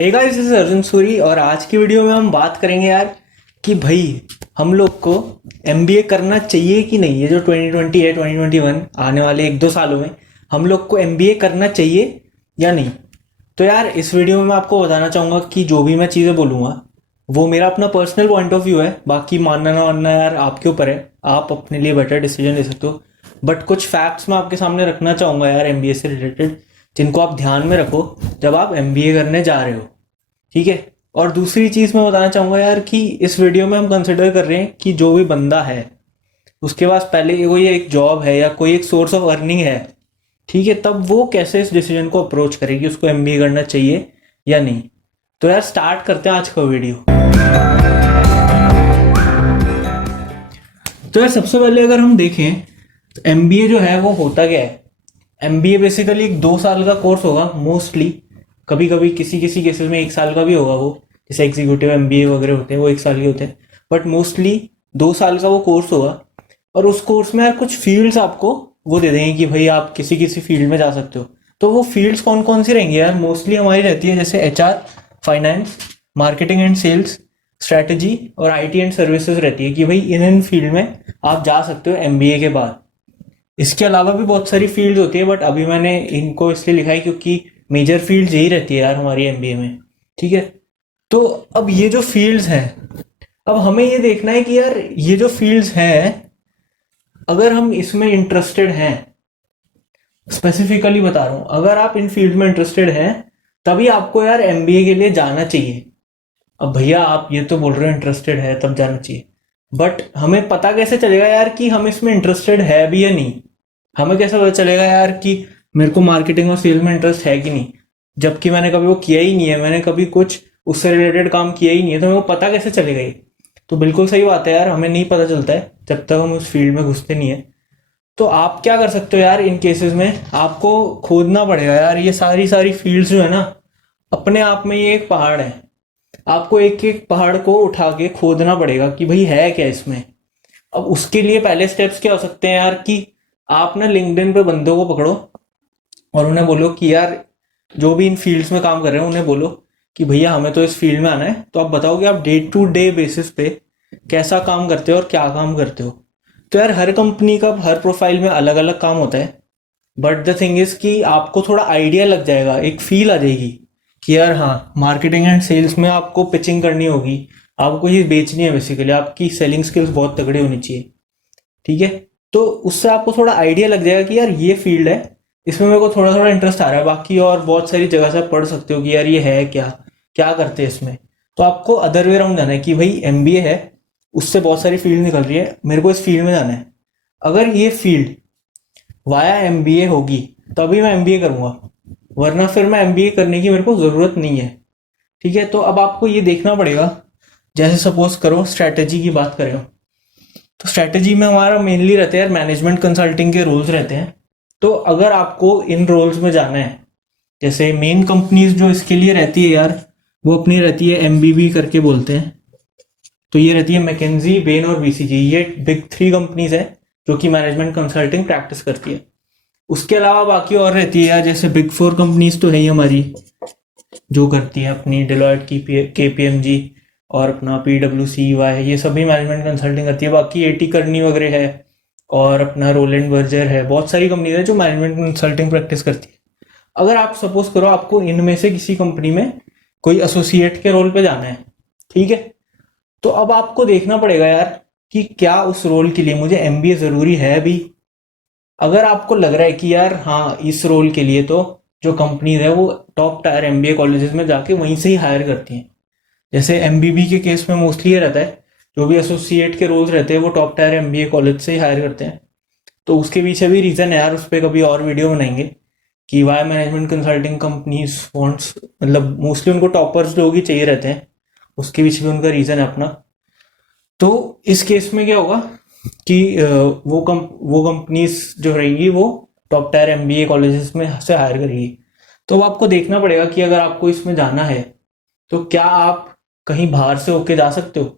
Hey guys, this is Arjun Suri और आज की वीडियो में हम बात करेंगे यार कि भाई हम लोग को एमबीए करना चाहिए कि नहीं। ये जो 2020 है 2021 आने वाले एक दो सालों में हम लोग को एमबीए करना चाहिए या नहीं। तो यार इस वीडियो में मैं आपको बताना चाहूँगा कि जो भी मैं चीज़ें बोलूँगा वो मेरा अपना पर्सनल पॉइंट ऑफ व्यू है। बाकी मानना ना मानना यार आपके ऊपर है, आप अपने लिए बेटर डिसीजन ले सकते हो। बट कुछ फैक्ट्स मैं आपके सामने रखना चाहूँगा यार एमबीए से रिलेटेड, जिनको आप ध्यान में रखो जब आप एमबीए करने जा रहे हो। ठीक है। और दूसरी चीज़ मैं बताना चाहूँगा यार कि इस वीडियो में हम कंसिडर कर रहे हैं कि जो भी बंदा है उसके पास पहले कोई एक जॉब है या कोई एक सोर्स ऑफ अर्निंग है, ठीक है, तब वो कैसे इस डिसीजन को अप्रोच करे कि उसको एमबीए करना चाहिए या नहीं। तो यार स्टार्ट करते हैं आज का वीडियो। तो यार सबसे पहले अगर हम देखें तो एमबीए जो है वो होता क्या है। एमबीए बेसिकली एक 2 साल का कोर्स होगा मोस्टली। कभी कभी किसी किसी केसेस में 1 साल का भी होगा वो, जैसे एग्जीक्यूटिव एमबीए वगैरह होते हैं वो 1 साल के होते हैं। बट मोस्टली 2 साल का वो कोर्स होगा। और उस कोर्स में यार कुछ फील्ड्स आपको वो दे देंगे कि भाई आप किसी किसी फील्ड में जा सकते हो। तो वो फील्ड्स कौन कौन सी रहेंगी यार, मोस्टली हमारी रहती है जैसे HR, finance, marketing and sales, strategy और आईटी एंड सर्विसेज रहती है कि भाई इन फील्ड में आप जा सकते हो एमबीए के बाद। इसके अलावा भी बहुत सारी फील्ड होती है बट अभी मैंने इनको इसलिए लिखा है क्योंकि मेजर फील्ड यही रहती है यार हमारी एमबीए में। ठीक है। तो अब ये जो फील्ड्स हैं, अब हमें ये देखना है कि यार ये जो फील्ड्स हैं अगर हम इसमें इंटरेस्टेड हैं, स्पेसिफिकली बता रहा हूं, अगर आप इन फील्ड में इंटरेस्टेड हैं तभी आपको यार एमबीए के लिए जाना चाहिए। अब भैया आप ये तो बोल रहे हो इंटरेस्टेड है तब जाना चाहिए, बट हमें पता कैसे चलेगा यार कि हम इसमें इंटरेस्टेड है भी या नहीं। हमें कैसे पता चलेगा यार कि मेरे को मार्केटिंग और सेल में इंटरेस्ट है कि नहीं, जबकि मैंने कभी वो किया ही नहीं है, मैंने कभी कुछ उससे रिलेटेड काम किया ही नहीं है, तो मेरे को पता कैसे चलेगा ये। तो बिल्कुल सही बात है यार, हमें नहीं पता चलता है जब तक हम उस फील्ड में घुसते नहीं है। तो आप क्या कर सकते हो यार इन केसेस में, आपको खोदना पड़ेगा यार ये सारी सारी फील्ड्स जो है ना, अपने आप में ये एक पहाड़ है। आपको एक एक पहाड़ को उठा के खोदना पड़ेगा कि भाई है क्या इसमें। अब उसके लिए पहले स्टेप्स क्या हो सकते हैं यार कि आप ना लिंक्डइन पे बंदों को पकड़ो और उन्हें बोलो कि यार जो भी इन फील्ड्स में काम कर रहे हैं उन्हें बोलो कि भैया हमें तो इस फील्ड में आना है। तो आप बताओ कि आप डे टू डे बेसिस पे कैसा काम करते हो और क्या काम करते हो। तो यार हर कंपनी का हर प्रोफाइल में अलग अलग काम होता है, बट द थिंग इज कि आपको थोड़ा आइडिया लग जाएगा, एक फील आ जाएगी कि यार हाँ मार्केटिंग एंड सेल्स में आपको पिचिंग करनी होगी, आपको ये बेचनी है, बेसिकली आपकी सेलिंग स्किल्स बहुत तगड़ी होनी चाहिए। ठीक है। तो उससे आपको थोड़ा आइडिया लग जाएगा कि यार ये फील्ड है, इसमें मेरे को थोड़ा थोड़ा इंटरेस्ट आ रहा है। बाकी और बहुत सारी जगह से आप पढ़ सकते हो कि यार ये है क्या, क्या करते हैं इसमें। तो आपको अदर वे राउंड जाना है कि भाई एमबीए है, उससे बहुत सारी फील्ड निकल रही है, मेरे को इस फील्ड में जाना है। अगर ये फील्ड वाया एमबीए होगी तभी मैं एमबीए करूंगा, वरना फिर मैं एमबीए करने की मेरे को ज़रूरत नहीं है। ठीक है। तो अब आपको ये देखना पड़ेगा, जैसे सपोज करो स्ट्रैटेजी की बात करें तो स्ट्रैटेजी में हमारा मेनली रहते हैं मैनेजमेंट कंसल्टिंग के रोल्स रहते हैं। तो अगर आपको इन रोल्स में जाना है, जैसे मेन कंपनीज जो इसके लिए रहती है यार वो अपनी रहती है एमबीबी करके बोलते हैं। तो ये रहती है मैकेंजी, बेन और बीसीजी, ये बिग 3 कंपनीज है जो कि मैनेजमेंट कंसल्टिंग प्रैक्टिस करती है। उसके अलावा बाकी और रहती है यार, जैसे बिग 4 कंपनीज तो है ही हमारी जो करती है अपनी डिलॉयट की, केपीएमजी और अपना पीडब्ल्यूसी वाई, ये सभी मैनेजमेंट कंसल्टिंग करती है। बाकी एटी करनी वगैरह है और अपना रोलैंड बर्जर है, बहुत सारी कंपनी है जो मैनेजमेंट कंसल्टिंग प्रैक्टिस करती है। अगर आप सपोज करो आपको इनमें से किसी कंपनी में कोई एसोसिएट के रोल पे जाना है, ठीक है, तो अब आपको देखना पड़ेगा यार कि क्या उस रोल के लिए मुझे एमबीए जरूरी है भी। अगर आपको लग रहा है कि यार हाँ इस रोल के लिए तो जो कंपनीज है वो टॉप टायर एमबीए कॉलेजेस में जाके वहीं से ही हायर करती हैं। जैसे एमबीबी के केस में मोस्टली ये रहता है, जो भी एसोसिएट के रोल्स रहते हैं वो टॉप टायर एमबीए कॉलेज से ही हायर करते हैं। तो उसके पीछे भी रीज़न है यार, उस पर कभी और वीडियो बनाएंगे कि why management consulting companies wants, मतलब मोस्टली उनको टॉपर्स लोग ही चाहिए रहते हैं, उसके पीछे भी उनका रीज़न है अपना। तो इस केस में क्या होगा कि वो कंपनीज जो रहेंगी वो टॉप टायर एमबीए कॉलेजेस में से हायर करेगी। तो अब आपको देखना पड़ेगा कि अगर आपको इसमें जाना है तो क्या आप कहीं बाहर से होके जा सकते हो।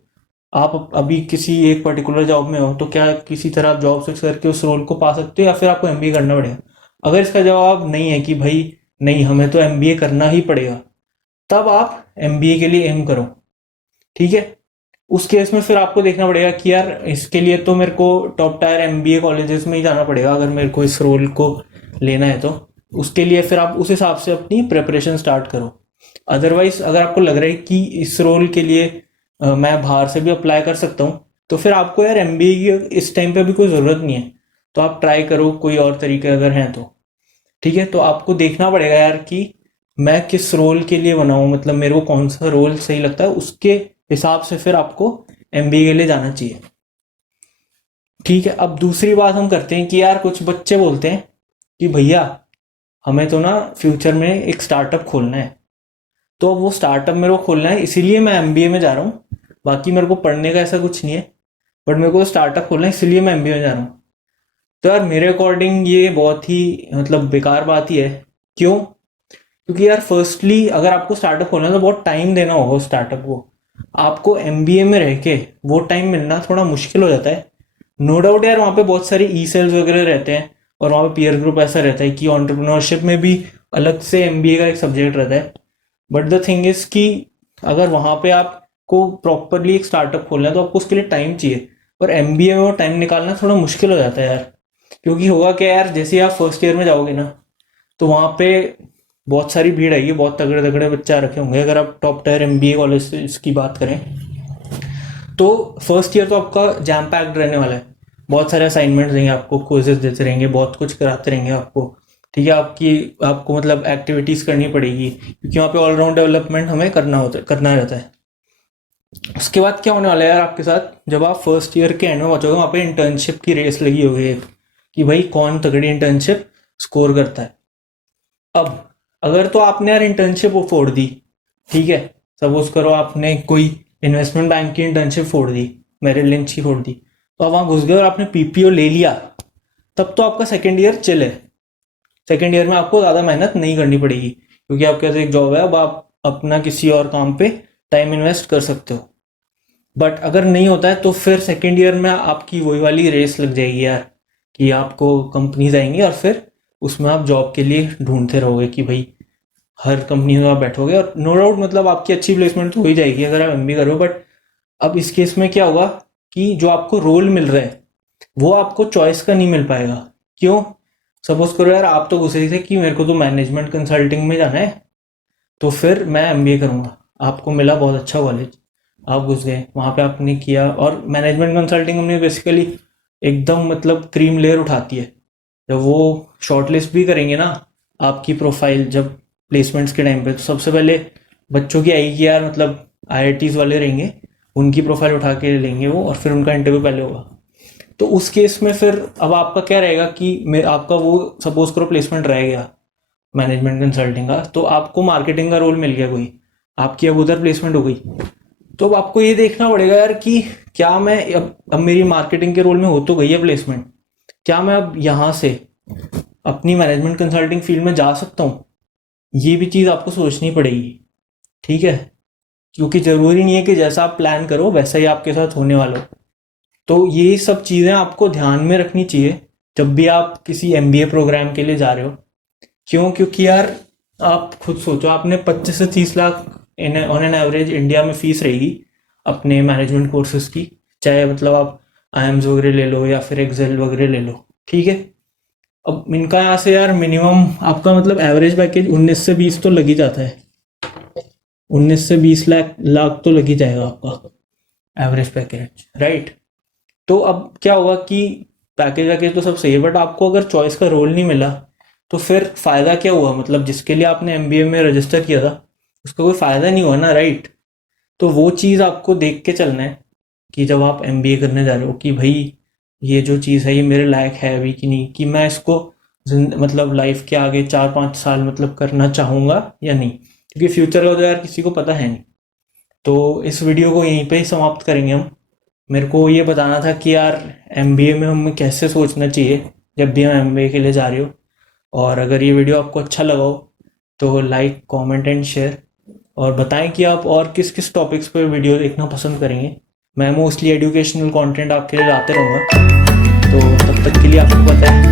आप अभी किसी एक पर्टिकुलर जॉब में हो तो क्या किसी तरह आप जॉब स्विच करके उस रोल को पा सकते हो या फिर आपको एमबीए करना पड़ेगा। अगर इसका जवाब नहीं है कि भाई नहीं हमें तो एमबीए करना ही पड़ेगा, तब आप एमबीए के लिए एम करो, ठीक है। उस केस में फिर आपको देखना पड़ेगा कि यार इसके लिए तो मेरे को टॉप टायर एमबीए कॉलेजेस में ही जाना पड़ेगा अगर मेरे को इस रोल को लेना है, तो उसके लिए फिर आप उस हिसाब से अपनी प्रिपरेशन स्टार्ट करो। अदरवाइज अगर आपको लग रहा है कि इस रोल के लिए मैं बाहर से भी अप्लाई कर सकता हूँ, तो फिर आपको यार एमबीए की इस टाइम पे भी कोई ज़रूरत नहीं है, तो आप ट्राई करो कोई और तरीके अगर हैं तो, ठीक है। तो आपको देखना पड़ेगा यार कि मैं किस रोल के लिए बनाऊँ, मतलब मेरे को कौन सा रोल सही लगता है, उसके हिसाब से फिर आपको एमबीए के लिए जाना चाहिए, ठीक है। अब दूसरी बात हम करते हैं कि यार कुछ बच्चे बोलते हैं कि भैया हमें तो ना फ्यूचर में एक स्टार्टअप खोलना है, तो अब वो स्टार्टअप मेरे को खोलना है इसीलिए मैं एमबीए में जा रहा हूँ, बाकी मेरे को पढ़ने का ऐसा कुछ नहीं है, बट मेरे को स्टार्टअप खोलना है इसलिए मैं एमबीए में जा रहा हूँ। तो यार मेरे अकॉर्डिंग ये बहुत ही मतलब बेकार बात ही है। क्यों? क्योंकि यार फर्स्टली अगर आपको स्टार्टअप खोलना है तो बहुत टाइम देना होगा उस स्टार्टअप को, आपको एमबीए में रह के वो टाइम मिलना थोड़ा मुश्किल हो जाता है। नो डाउट यार वहाँ पे बहुत सारे ई सेल्स वगैरह रहते हैं और वहाँ पे पीयर ग्रुप ऐसा रहता है कि एंटरप्रेन्योरशिप में भी अलग से एमबीए का एक सब्जेक्ट रहता है। बट द थिंग इज कि अगर वहाँ पे आपको प्रॉपरली एक स्टार्टअप खोलना है तो आपको उसके लिए टाइम चाहिए, और एमबीए में वो टाइम निकालना थोड़ा मुश्किल हो जाता है यार। क्योंकि होगा क्या यार, जैसे आप फर्स्ट ईयर में जाओगे ना तो वहाँ पे बहुत सारी भीड़ आएगी, बहुत तगड़े तगड़े बच्चे आ रखे होंगे अगर आप टॉप टायर एमबीए कॉलेज से इसकी बात करें। तो फर्स्ट ईयर तो आपका जैम पैक्ड रहने वाला है, बहुत सारे असाइनमेंट्स देंगे आपको, क्विजेस देते रहेंगे, बहुत कुछ कराते रहेंगे आपको, ठीक है। आपको मतलब एक्टिविटीज़ करनी पड़ेगी क्योंकि वहाँ पे ऑलराउंड डेवलपमेंट हमें करना रहता है। उसके बाद क्या होने वाला है यार आपके साथ, जब आप फर्स्ट ईयर के एंड में पहुंचोगे वहाँ पे इंटर्नशिप की रेस लगी होगी एक, कि भाई कौन तगड़ी इंटर्नशिप स्कोर करता है। अब अगर तो आपने यार इंटर्नशिप वो फोड़ दी, ठीक है, सपोज करो आपने कोई इन्वेस्टमेंट बैंक की इंटर्नशिप फोड़ दी, मेरिल लिंच की फोड़ दी, तो आप वहाँ घुस गए और आपने पीपीओ ले लिया, तब तो आपका सेकेंड ईयर चिल है। सेकेंड ईयर में आपको ज़्यादा मेहनत नहीं करनी पड़ेगी क्योंकि आपके पास एक जॉब है, अब आप अपना किसी और काम पे टाइम इन्वेस्ट कर सकते हो। बट अगर नहीं होता है तो फिर सेकेंड ईयर में आपकी वही वाली रेस लग जाएगी यार, कि आपको कंपनीज आएंगी और फिर उसमें आप जॉब के लिए ढूंढते रहोगे कि भाई हर कंपनी में आप बैठोगे, और नो डाउट मतलब आपकी अच्छी प्लेसमेंट तो हो ही जाएगी अगर आप एमबीए करो। बट अब इस केस में क्या होगा कि जो आपको रोल मिल रहा है वो आपको चॉइस का नहीं मिल पाएगा। क्यों? सपोज करो यार आप तो घुसे थे कि मेरे को तो मैनेजमेंट कंसल्टिंग में जाना है, तो फिर मैं एमबीए करूँगा, आपको मिला बहुत अच्छा कॉलेज, आप घुस गए वहाँ पे, आपने किया, और मैनेजमेंट कंसल्टिंग हमने बेसिकली एकदम मतलब क्रीम लेयर उठाती है। जब वो शॉर्टलिस्ट भी करेंगे ना आपकी प्रोफाइल जब प्लेसमेंट्स के टाइम पे, तो सबसे पहले बच्चों की आएगी कि यार मतलब आईआईटीज वाले रहेंगे, उनकी प्रोफाइल उठा के लेंगे वो, और फिर उनका इंटरव्यू पहले होगा। तो उस केस में फिर अब आपका क्या रहेगा कि आपका वो सपोज करो प्लेसमेंट रह गया मैनेजमेंट कंसल्टिंग का, तो आपको मार्केटिंग का रोल मिल गया कोई, आपकी अब उधर प्लेसमेंट हो गई। तो अब आपको ये देखना पड़ेगा यार कि क्या मैं अब मेरी मार्केटिंग के रोल में हो तो गई है प्लेसमेंट, क्या मैं अब यहाँ से अपनी मैनेजमेंट कंसल्टिंग फील्ड में जा सकता हूँ, ये भी चीज़ आपको सोचनी पड़ेगी, ठीक है। क्योंकि ज़रूरी नहीं है कि जैसा आप प्लान करो वैसा ही आपके साथ होने वाला हो। तो ये सब चीज़ें आपको ध्यान में रखनी चाहिए जब भी आप किसी एमबीए प्रोग्राम के लिए जा रहे हो। क्यों? क्योंकि यार आप खुद सोचो, आपने 25 से 30 lakh on an average India में फीस रहेगी अपने मैनेजमेंट कोर्सेज की, चाहे मतलब आप आईएम्स वगैरह ले लो या फिर एक्सेल वगैरह ले लो, ठीक है। अब इनका यहाँ से यार मिनिमम आपका मतलब एवरेज पैकेज 19 से 20 तो लग ही जाता है, 19 से 20 लाख तो लग ही जाएगा आपका एवरेज पैकेज, राइट। तो अब क्या होगा कि पैकेज वैकेज तो सब सही है, बट आपको अगर चॉइस का रोल नहीं मिला तो फिर फायदा क्या हुआ, मतलब जिसके लिए आपने एमबीए में रजिस्टर किया था उसका कोई फायदा नहीं हुआ ना, राइट। तो वो चीज़ आपको देख के चलना है कि जब आप एमबीए करने जा रहे हो कि भाई ये जो चीज़ है ये मेरे लायक है अभी कि नहीं, कि मैं इसको मतलब लाइफ के आगे 4-5 साल मतलब करना चाहूँगा या नहीं, क्योंकि फ्यूचर का तो यार किसी को पता है नहीं। तो इस वीडियो को यहीं पे ही समाप्त करेंगे हम। मेरे को ये बताना था कि यार एमबीए में हमें कैसे सोचना चाहिए जब भी हम एमबीए के लिए जा रहे हो। और अगर ये वीडियो आपको अच्छा लगा हो तो लाइक कमेंट एंड शेयर, और बताएं कि आप और किस किस टॉपिक्स पर वीडियो देखना पसंद करेंगे। मैं मोस्टली एजुकेशनल कंटेंट आपके लिए लाते रहूँगा, तो तब तक के लिए आपको पता है